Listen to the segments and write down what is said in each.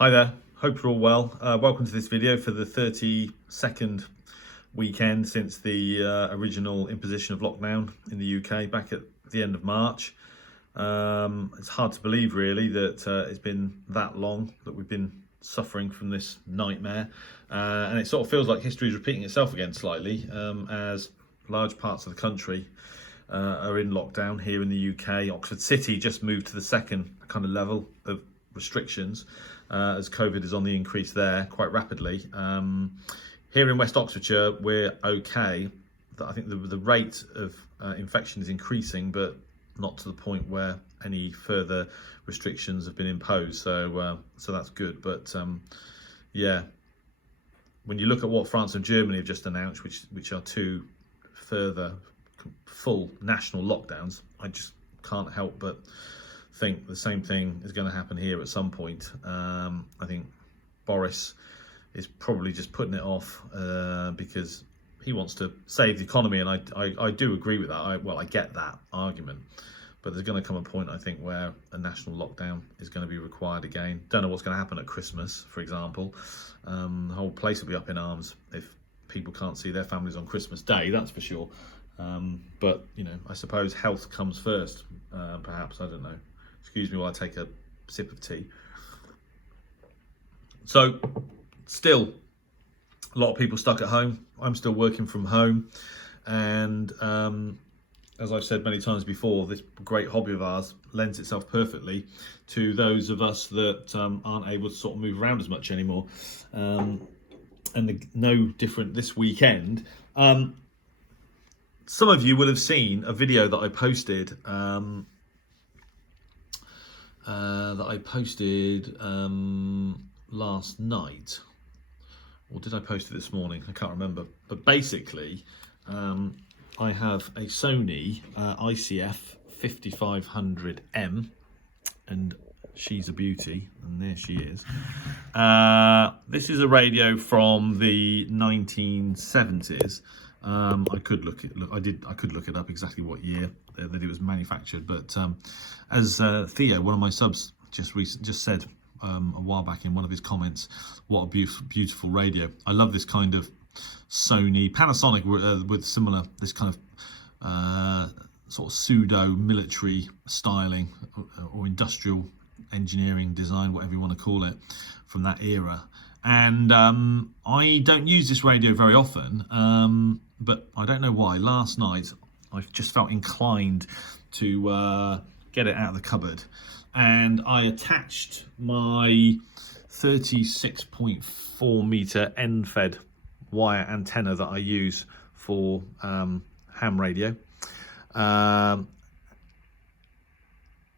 Hi there, hope you're all well. Welcome to this video for the 32nd weekend since the original imposition of lockdown in the UK back at the end of March. It's hard to believe really that it's been that long that we've been suffering from this nightmare, and it sort of feels like history is repeating itself again slightly, as large parts of the country are in lockdown. Here in the UK, Oxford City just moved to the second kind of level of restrictions, as COVID is on the increase there quite rapidly. Here in West Oxfordshire, we're okay. I think the rate of infection is increasing, but not to the point where any further restrictions have been imposed. So that's good. But yeah, when you look at what France and Germany have just announced, which are two further full national lockdowns, I just can't help but think the same thing is going to happen here at some point. I think Boris is probably just putting it off because he wants to save the economy, and I do agree with that. I get that argument, but there's going to come a point, I think, where a national lockdown is going to be required again. Don't know what's going to happen at Christmas, for example. The whole place will be up in arms if people can't see their families on Christmas Day, that's for sure. But you know, I suppose health comes first, perhaps. I don't know. Excuse me while I take a sip of tea. So, still, a lot of people stuck at home. I'm still working from home. And as I've said many times before, this great hobby of ours lends itself perfectly to those of us that aren't able to sort of move around as much anymore. No different this weekend. Some of you will have seen a video that I posted last night, or did I post it this morning? I can't remember. But basically, I have a Sony ICF 5500M, and she's a beauty, and there she is. This is a radio from the 1970s. I could look it up exactly what year that it was manufactured, but as Theo, one of my subs, just said a while back in one of his comments, what a beautiful radio. I love this kind of Panasonic with similar, this kind of sort of pseudo military styling or industrial engineering design, whatever you want to call it, from that era. And I don't use this radio very often, but I don't know why. Last night I just felt inclined to get it out of the cupboard, and I attached my 36.4 meter end-fed wire antenna that I use for ham radio,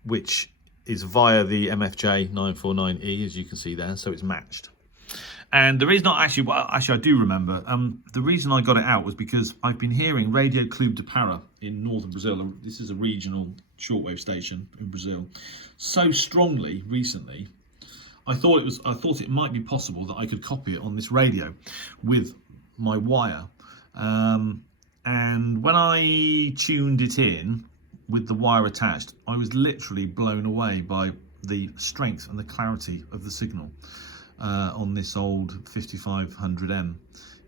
which is via the MFJ 949E, as you can see there, so it's matched. And the reason I do remember, the reason I got it out was because I've been hearing Radio Clube de Para in northern Brazil. This is a regional shortwave station in Brazil, so strongly recently. I thought it might be possible that I could copy it on this radio with my wire. And when I tuned it in with the wire attached, I was literally blown away by the strength and the clarity of the signal on this old 5500M.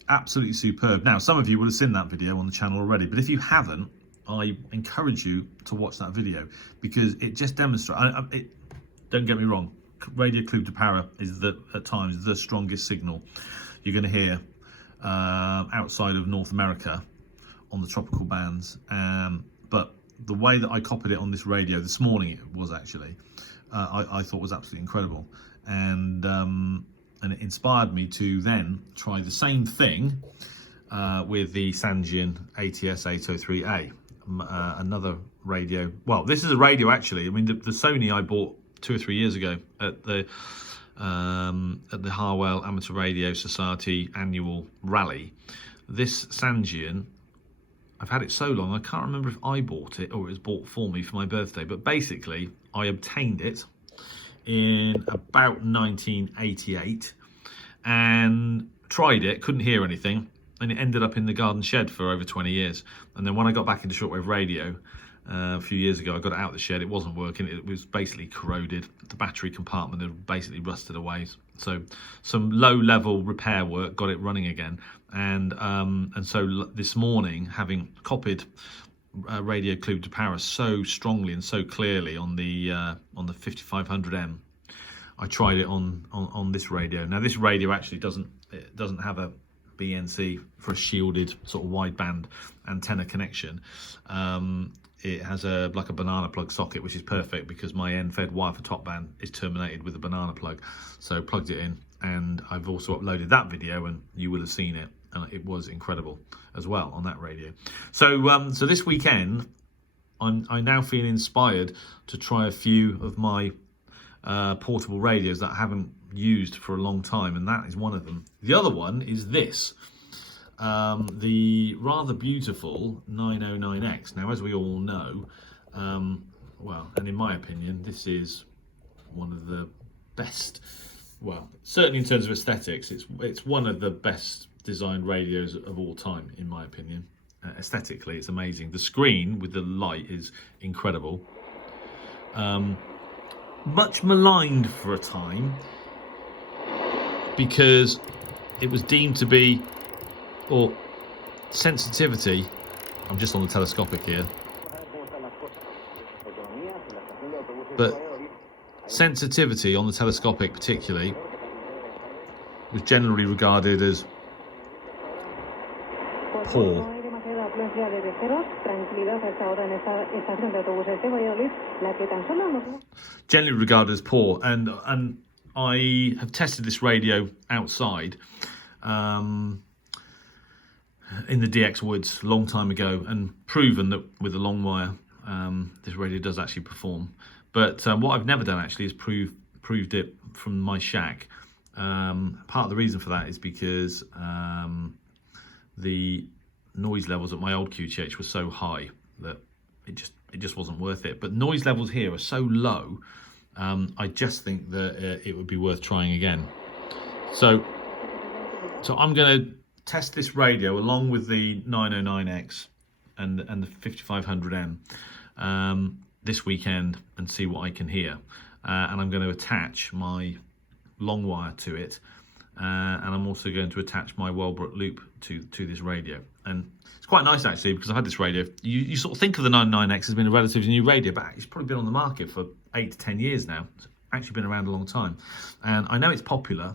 Absolutely superb. Now, some of you will have seen that video on the channel already, but if you haven't, I encourage you to watch that video, because it just demonstrates, don't get me wrong, Radio Clube de Para is at times the strongest signal you're going to hear outside of North America on the tropical bands. But the way that I copied it on this radio this morning, it was actually, I thought was absolutely incredible. And it inspired me to then try the same thing with the Sangean ATS 803A, another radio. Well, this is a radio actually. I mean, the Sony I bought 2 or 3 years ago at the Harwell Amateur Radio Society annual rally. This Sangean, I've had it so long I can't remember if I bought it or it was bought for me for my birthday. But basically, I obtained it in about 1988 and tried it, couldn't hear anything, and it ended up in the garden shed for over 20 years. And then when I got back into shortwave radio, a few years ago. I got it out of the shed, it wasn't working, it was basically corroded. The battery compartment had basically rusted away. So some low-level repair work got it running again. And so this morning, having copied Radio Club de Paris so strongly and so clearly on the 5500M, I tried it on this radio. Now this radio actually doesn't have a BNC for a shielded sort of wideband antenna connection. It has like a banana plug socket, which is perfect because my end-fed wire for top band is terminated with a banana plug. So plugged it in, and I've also uploaded that video, and you will have seen it, and it was incredible as well on that radio. So so this weekend, I now feel inspired to try a few of my portable radios that I haven't used for a long time, and that is one of them. The other one is this. The rather beautiful 909X. Now, as we all know, well, and in my opinion, this is one of the best, well, certainly in terms of aesthetics, it's one of the best designed radios of all time, in my opinion. Aesthetically, it's amazing. The screen with the light is incredible. Much maligned for a time because it was deemed to be, or sensitivity, I'm just on the telescopic here, but sensitivity on the telescopic particularly was generally regarded as poor. Generally regarded as poor, and I have tested this radio outside in the DX Woods a long time ago, and proven that with the long wire this radio does actually perform. But what I've never done actually is proved it from my shack. Part of the reason for that is because the noise levels at my old QTH were so high that it just wasn't worth it. But noise levels here are so low, I just think that it would be worth trying again. So I'm going to test this radio along with the 909X and the 5500M this weekend and see what I can hear. And I'm going to attach my long wire to it, and I'm also going to attach my Wellbrook loop to this radio. And it's quite nice actually, because I've had this radio. You sort of think of the 909X as being a relatively new radio, but it's probably been on the market for 8 to 10 years now. It's actually been around a long time, and I know it's popular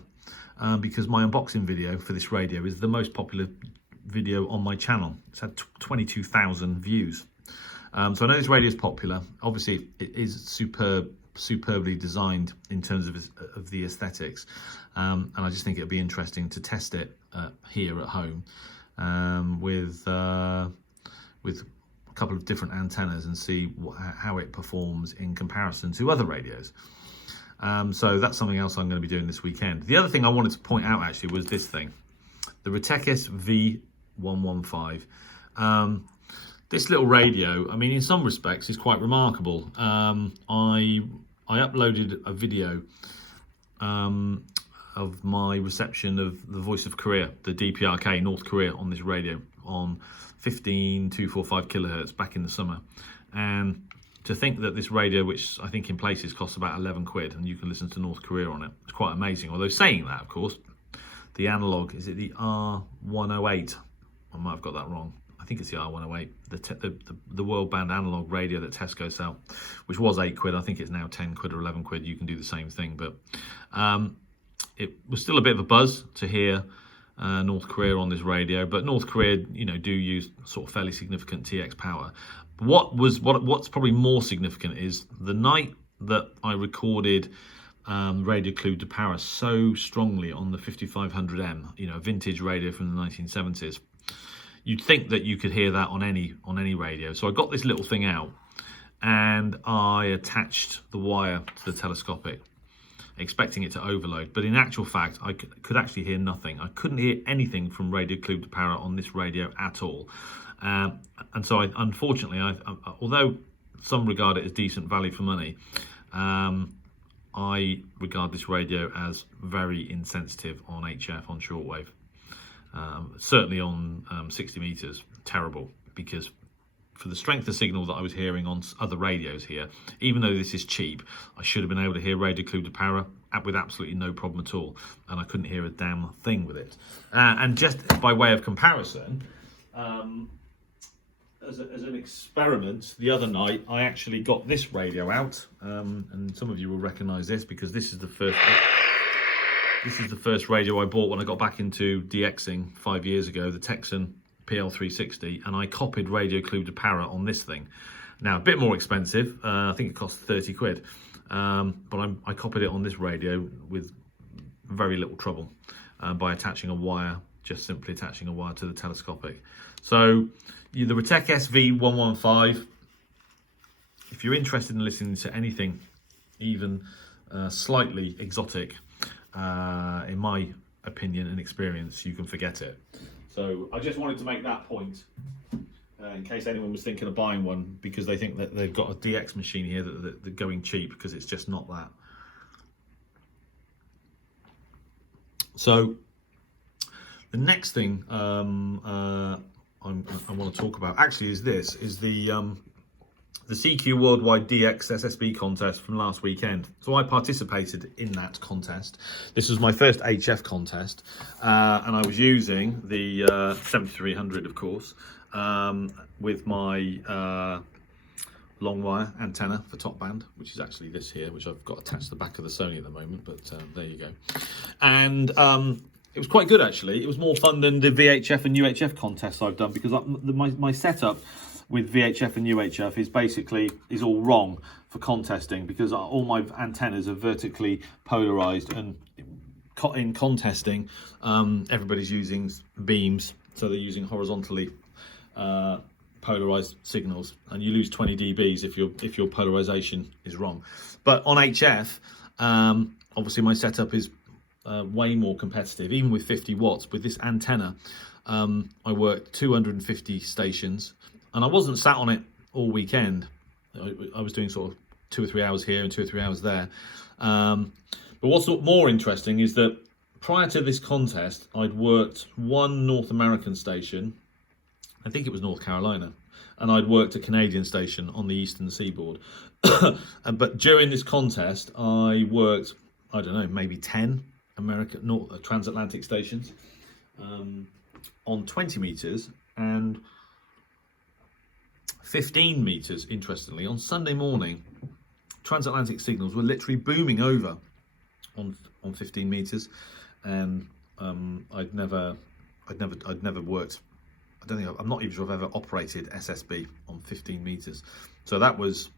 because my unboxing video for this radio is the most popular video on my channel. It's had 22,000 views. So I know this radio is popular. Obviously, it is superbly designed in terms of the aesthetics, and I just think it'd be interesting to test it here at home with a couple of different antennas and see how it performs in comparison to other radios. So that's something else I'm going to be doing this weekend. The other thing I wanted to point out actually was this thing, the Retekis V115. This little radio, I mean, in some respects, is quite remarkable. I uploaded a video of my reception of the Voice of Korea, the DPRK North Korea, on this radio on 15245 kilohertz back in the summer. And to think that this radio, which I think in places costs about 11 quid, and you can listen to North Korea on it, it's quite amazing. Although saying that, of course, the analog, is it the R108? I might have got that wrong. I think it's the R108, the world band analog radio that Tesco sell, which was 8 quid. I think it's now 10 quid or 11 quid. You can do the same thing, but it was still a bit of a buzz to hear North Korea on this radio. But North Korea, you know, do use sort of fairly significant TX power. What's probably more significant is the night that I recorded Radio Club de Paris so strongly on the 5500M, you know, a vintage radio from the 1970s. You'd think that you could hear that on any radio. So I got this little thing out and I attached the wire to the telescopic, expecting it to overload. But in actual fact, I could actually hear nothing. I couldn't hear anything from Radio Club de Paris on this radio at all. And so unfortunately, although some regard it as decent value for money, I regard this radio as very insensitive on HF, on shortwave. Certainly on 60 meters, terrible, because for the strength of signal that I was hearing on other radios here, even though this is cheap, I should have been able to hear Radio Club de Para with absolutely no problem at all, and I couldn't hear a damn thing with it. And just by way of comparison, as an experiment, the other night I actually got this radio out, and some of you will recognise this because this is the first radio I bought when I got back into DXing 5 years ago, the Texan PL360, and I copied Radio Club de Para on this thing. Now, a bit more expensive, I think it cost 30 quid, but I copied it on this radio with very little trouble by attaching a wire, just simply attaching a wire to the telescopic. So the Retek SV115, if you're interested in listening to anything even slightly exotic, in my opinion and experience, you can forget it. So I just wanted to make that point in case anyone was thinking of buying one, because they think that they've got a DX machine here that they're going cheap, because it's just not that. So the next thing I want to talk about actually is the CQ Worldwide DX SSB contest from last weekend. So I participated in that contest. This was my first HF contest, and I was using the 7300, of course, with my long wire antenna for top band, which is actually this here, which I've got attached to the back of the Sony at the moment, but there you go. And it was quite good, actually. It was more fun than the VHF and UHF contests I've done, because my setup with VHF and UHF is all wrong for contesting, because all my antennas are vertically polarized, and in contesting everybody's using beams, so they're using horizontally polarized signals, and you lose 20 dBs if your polarization is wrong. But on HF, obviously my setup is way more competitive, even with 50 watts. With this antenna, I worked 250 stations, and I wasn't sat on it all weekend. I was doing sort of 2 or 3 hours here and 2 or 3 hours there. But what's more interesting is that prior to this contest, I'd worked one North American station, I think it was North Carolina, and I'd worked a Canadian station on the eastern seaboard. But during this contest, I worked, I don't know, maybe 10 transatlantic stations on 20 meters and 15 meters. Interestingly, on Sunday morning, transatlantic signals were literally booming over on 15 meters, and I'd never worked. I'm not even sure I've ever operated SSB on 15 meters. So that was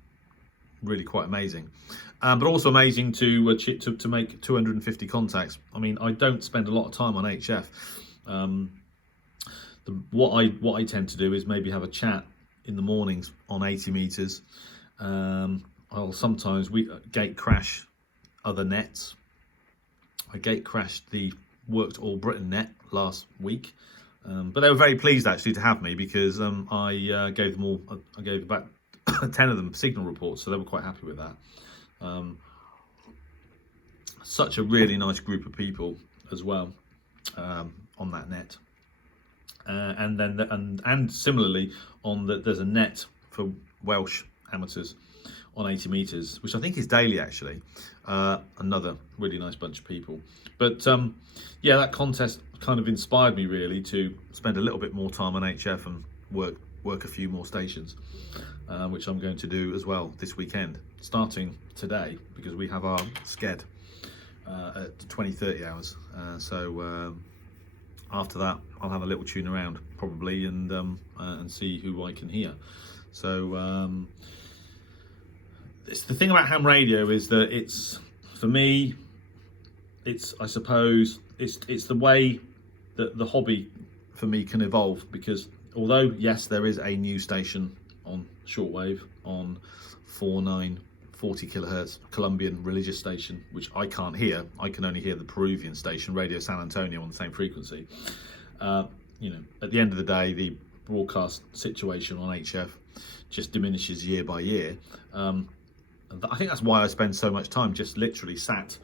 really quite amazing, but also amazing to make 250 contacts. I mean, I don't spend a lot of time on HF. What I tend to do is maybe have a chat in the mornings on 80 meters. I'll sometimes gate crash other nets. I gate crashed the Worked All Britain net last week, but they were very pleased actually to have me, because I gave about 10 of them signal reports, so they were quite happy with that. Such a really nice group of people as well on that net, and then and similarly there's a net for Welsh amateurs on 80 meters, which I think is daily actually. Another really nice bunch of people. But yeah, that contest kind of inspired me really to spend a little bit more time on HF and work a few more stations, which I'm going to do as well this weekend, starting today, because we have our sked at 20-30 hours. So after that, I'll have a little tune around probably, and see who I can hear. So it's the thing about ham radio is that it's, for me, I suppose it's the way that the hobby for me can evolve, because although yes, there is a new station on shortwave on 40 kilohertz Colombian religious station, which I can't hear. I can only hear the Peruvian station, Radio San Antonio, on the same frequency. You know, at the end of the day, the broadcast situation on HF just diminishes year by year. I think that's why I spend so much time just literally sat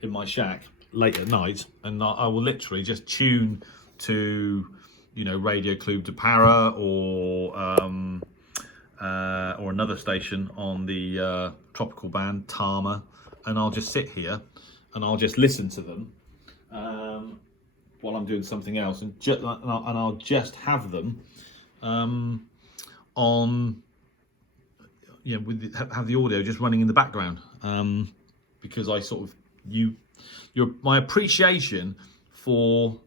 in my shack late at night, and I will literally just tune to, you know, Radio Club de Para or or another station on the tropical band, Tama, and I'll just sit here and I'll just listen to them while I'm doing something else, and I'll just have them on, have the audio just running in the background, because I sort of my appreciation for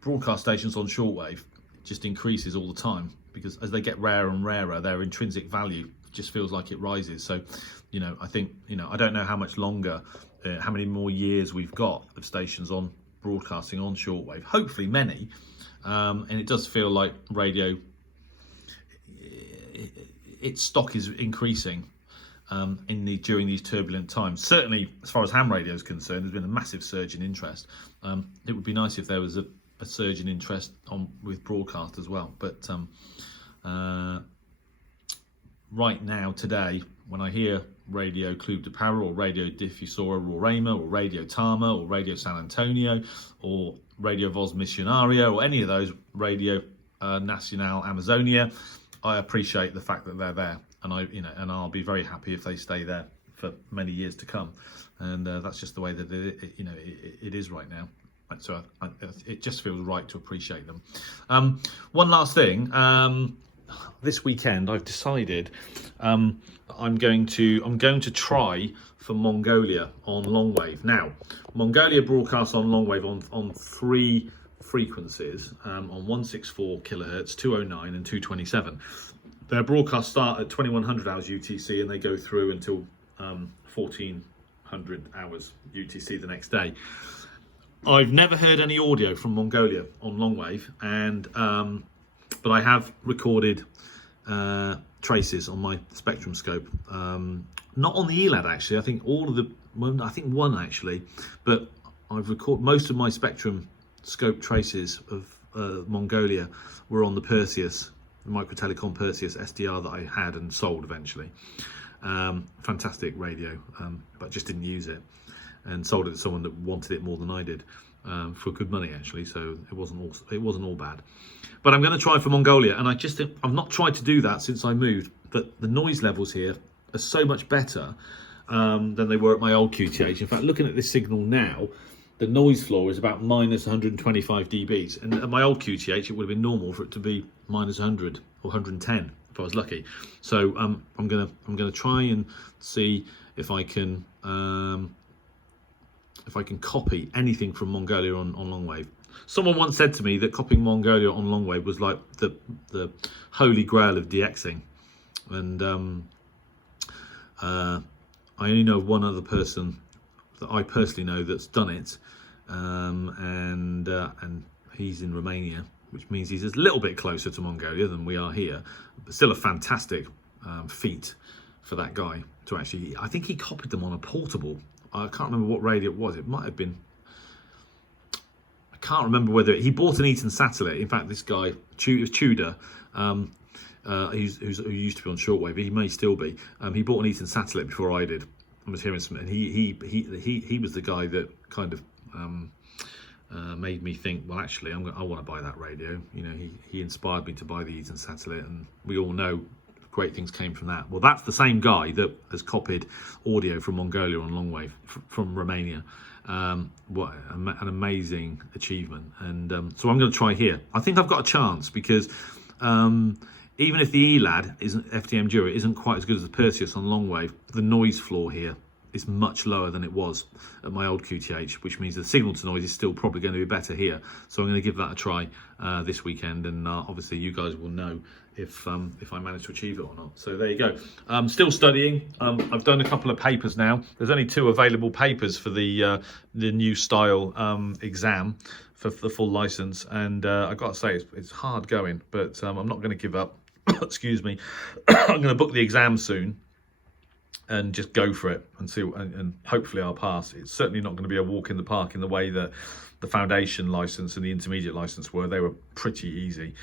broadcast stations on shortwave just increases all the time, because as they get rarer and rarer, their intrinsic value just feels like it rises. So, I think, I don't know how much longer, how many more years we've got of stations on broadcasting on shortwave. Hopefully many, and it does feel like radio, its stock is increasing during these turbulent times. Certainly, as far as ham radio is concerned, there's been a massive surge in interest. It would be nice if there was a surge in interest with broadcast as well. But right now, today, when I hear Radio Club de Paris or Radio Difusora Roraima or Radio Tama or Radio San Antonio or Radio Voz Missionario or any of those, Radio Nacional Amazonia, I appreciate the fact that they're there, and I'll be very happy if they stay there for many years to come. And that's just the way that it is right now. So it just feels right to appreciate them. One last thing. This weekend, I've decided I'm going to try for Mongolia on longwave. Now, Mongolia broadcasts on longwave on 3 frequencies, on 164 kilohertz, 209 and 227. Their broadcasts start at 2100 hours UTC and they go through until 1400 hours UTC the next day. I've never heard any audio from Mongolia on longwave, and but I have recorded traces on my spectrum scope. Not on the ELAD actually. I think one actually, but I've recorded most of my spectrum scope traces of Mongolia were on the Perseus, the Microtelecom Perseus SDR that I had and sold eventually. Fantastic radio, but just didn't use it, and sold it to someone that wanted it more than I did, for good money actually. So it wasn't all bad. But I'm going to try for Mongolia, and I've not tried to do that since I moved. But the noise levels here are so much better than they were at my old QTH. In fact, looking at this signal now, the noise floor is about minus 125 dBs, and at my old QTH it would have been normal for it to be minus 100 or 110 if I was lucky. So I'm gonna try and see if I can copy anything from Mongolia on longwave. Someone once said to me that copying Mongolia on longwave was like the holy grail of DXing, and I only know one other person that I personally know that's done it, and he's in Romania, which means he's a little bit closer to Mongolia than we are here, but still a fantastic feat for that guy to actually. I think he copied them on a portable. I can't remember what radio it was. It might have been. I can't remember whether he bought an Eaton satellite. In fact, this guy, it was Tudor, who used to be on shortwave. He may still be. He bought an Eaton satellite before I did. I was hearing some, and he was the guy that kind of made me think, well, actually, I want to buy that radio. You know, he inspired me to buy the Eaton satellite, and we all know great things came from that. Well, that's the same guy that has copied audio from Mongolia on longwave from Romania. What an amazing achievement. And so I'm going to try here. I think I've got a chance, because even if the ELAD FDM Duo isn't quite as good as the Perseus on longwave, the noise floor here is much lower than it was at my old QTH, which means the signal to noise is still probably going to be better here. So I'm going to give that a try this weekend, and obviously you guys will know if I manage to achieve it or not. So there you go. I'm still studying. I've done a couple of papers now. There's only 2 available papers for the new style exam for the full license, and I've got to say it's hard going, but I'm not going to give up. Excuse me. I'm going to book the exam soon, and just go for it and see, and hopefully I'll pass. It's certainly not going to be a walk in the park in the way that the foundation license and the intermediate license were. They were pretty easy,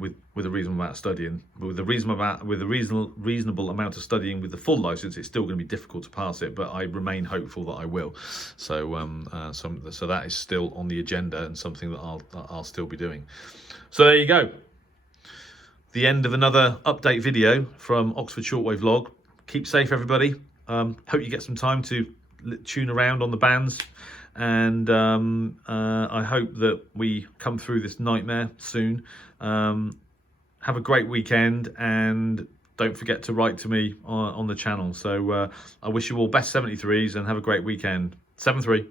with a reasonable amount of studying. With a reasonable amount of studying with the full license, it's still going to be difficult to pass it, but I remain hopeful that I will. So so that is still on the agenda and something that I'll still be doing. So there you go. The end of another update video from Oxford Shortwave Log. Keep safe, everybody. Hope you get some time to tune around on the bands, and I hope that we come through this nightmare soon. Have a great weekend, and don't forget to write to me on the channel. So I wish you all best 73s and have a great weekend. 7-3.